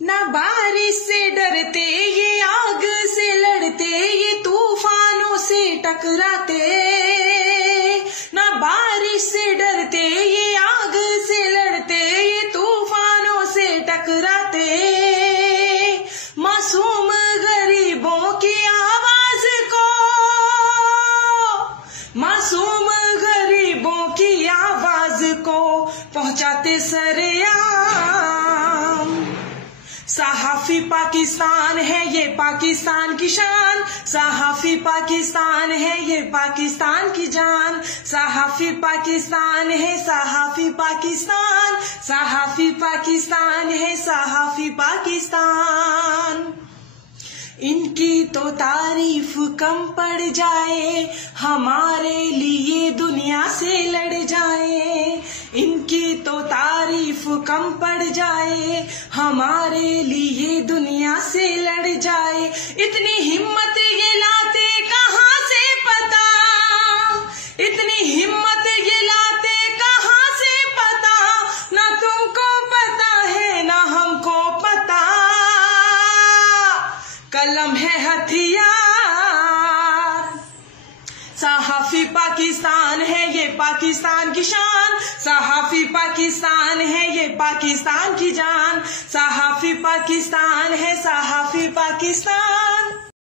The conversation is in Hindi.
ना बारिश से डरते ये आग से लड़ते, ये तूफानों से टकराते। ना बारिश से डरते ये आग से लड़ते, ये तूफानों से टकराते। मासूम गरीबों की आवाज को, मासूम गरीबों की आवाज को पहुंचाते सरेआम। सहाफी पाकिस्तान है ये पाकिस्तान की शान, सहाफी पाकिस्तान है ये पाकिस्तान की जान। सहाफी पाकिस्तान है सहाफी पाकिस्तान, सहाफी पाकिस्तान है सहाफी पाकिस्तान। इनकी तो तारीफ कम पड़ जाए, हमारे लिए दुनिया से लड़ जाए। इनकी तो तारीफ कम पड़ जाए, हमारे लिए दुनिया से लड़ जाए। इतनी हिम्मत ये लाते कहाँ से पता, इतनी हिम्मत ये लाते कहाँ से पता। ना तुमको पता है ना हमको पता, कलम है हथियार। सहाफी पाकिस्तान है ये पाकिस्तान की शान, सहाफी पाकिस्तान है ये पाकिस्तान की जान। सहाफी पाकिस्तान है सहाफी पाकिस्तान।